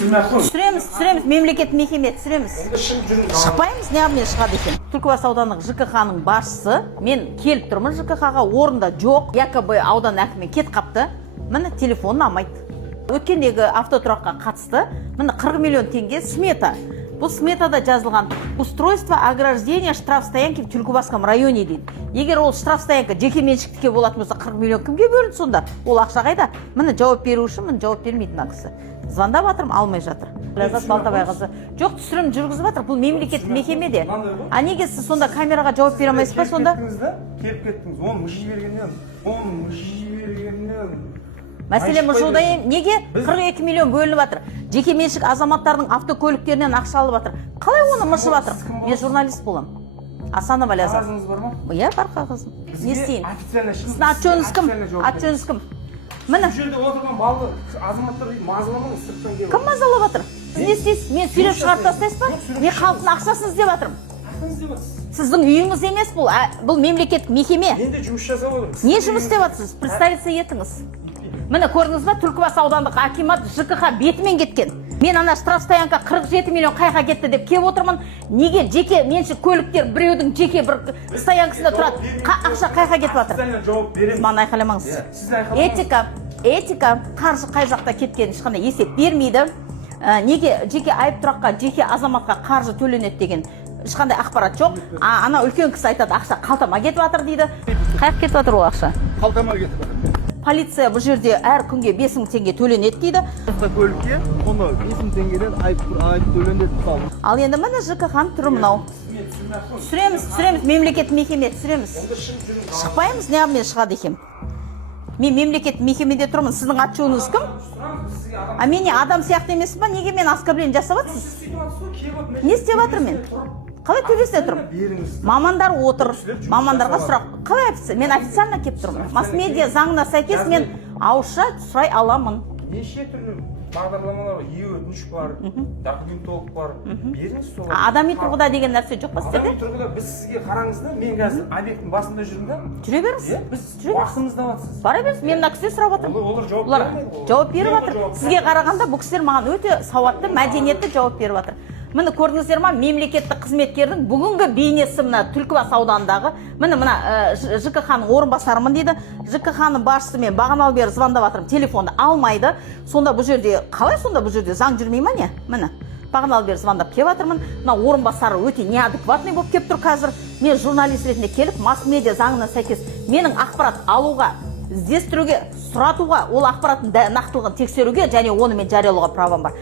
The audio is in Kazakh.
Түсіреміз, мемлекет мекеме түсіреміз. Шықпаймыз, неғымен шығады екен. Түлкібас аудандық ЖКХ-ның басшысы, мен келіп тұрмын ЖКХ-ға, орында жоқ, якобы аудан әкімі кет қапты, міне телефонын алмайды. Өткендегі автотұраққа қатысты, міне 40 миллион теңге смета. Бұл сметада жазылған устройство ограждения штрафстоянки в Түлкібасском районе дейді. Егер ол штрафстоянка жеке меншіктіке болатын болса 40 миллион кімге бөлінді сонда? Ол ақша қайда? Міне жауап беруші, міне жауап бермейді мына кісі. Звондап жатырмын, алмай жатыр. Ләззат Балтабайқызы. Жоқ, түсірім жүргізіп жатыр. Бұл мемлекеттік мекемеде. А неге сіз сонда камераға жауап бере алмайсыз ба сонда? Келіп кеттіңіз. Оны мүші бергеннен. Мәселе мұжуда неге 42 миллион бөлініп жатыр? Жеке меншік азаматтардың автокөліктерінен ақша алып жатыр. Қалай оны мышып жатыр? Мен журналист боламын. Асанова Ләззат. Қағазыңыз бар ма? Иә, бар қағазым. Не істейін? Сіздің аты-жөніңіз кім? Аты-жөніңіз кім? Міне. Бұл жерде отырған балы азаматтар мазаламаңыз, сырттан келіп. Кім мазалап жатыр? Сіз не істейсіз? Мен сүйреп шығарып тастайсыз ба? Мен халықтың ақшасын іздеп жатырмын. Сіздің үйіңіз емес бұл. Бұл мемлекеттік мекеме. Мен де жұмыс жасап отырмын. Не жұмыс істеп жатырсыз? Представиться етіңіз. Міне көрдіңіз ба, Түлкібас аудандық акимат ЖКХ бетімен кеткен. Мен ана штрафстоянка 47 миллион қайға кетті деп кеп отырмын. Неге жеке меншік көліктер біреудің жеке бір стоянкасында тұрады? Ақша қайға кетіп жатыр? Сізден жауап беремін. Маған айқайламаңыз. Этика қаржы қай жақта кеткенін ешқандай есеп бермейді. Неге жеке айып тұраққа, жеке азаматқа қаржы төленеді деген ешқандай ақпарат жоқ. Ана үлкен кісі айтады, ақша қалтама кетіп жатыр дейді. Қайық кетіп жатыр ол ақша? Қалтама кетіп жатыр. Полиция бұл жерде әр күнге 5000 теңге төленеді дейді. Көлікке оны 5000 теңгеден айып төленеді мысалы. Ал енді міне ЖКХ-ның түрі мынау. Түсіреміз, мемлекет мекеме түсіреміз. Шықпаймыз, неғымен шығады екен. Мен мемлекет мекемеде тұрмын. Сіздің аты-жөніңіз кім? Мен не адам сияқты емеспін ба? Неге мен оскорбление жасап жатсыз? Не істеп жатырмын мен? Қалай төбесіне тұрмын? Мамандар отыр, мамандарға сұрақ. Қалай мен официально кеп тұрмын. Масс-медиа заңына сәйкес мен ауызша сұрай аламын. Неше түрлі бағдарламалар, өтініш бар, документолог бар. Беріңіз сол. Адами тұрғыда деген нәрсе жоқ па сіздерде? Адами тұрғыда біз сізге қараңыз да, мен қазір объекттің басында жүрмін да. Жүре беріңіз. Біз уақытымызда жатсыз. Бара беріңіз, мен мына кісіден сұрап жатырмын. Олар жауап беріп жатыр. Сізге қарағанда бұл кісілер маған өте сауатты, мәдениетті жауап беріп жатыр. Міне көрдіңіздер ма, мемлекеттік қызметкердің бүгінгі бейнесі мына Түлкібас ауданындағы. Мына ЖКХ-ның орынбасарымын дейді. ЖКХ-ның басшысы мен бағаналы бері звондап жатырмын, телефонды алмайды. Сонда бұл жерде қалай сонда бұл жерде заң жүрмей ма не? Міне бағаналы бері звондап келіп жатырмын. Мына орынбасары өте неадекватный болып келіп тұр қазір. Мен журналист ретінде келіп, масс-медиа заңына сәйкес менің ақпарат алуға, іздестіруге, сұратуға, ол ақпараттың нақтылығын тексеруге және оны мен жариялауға правам бар.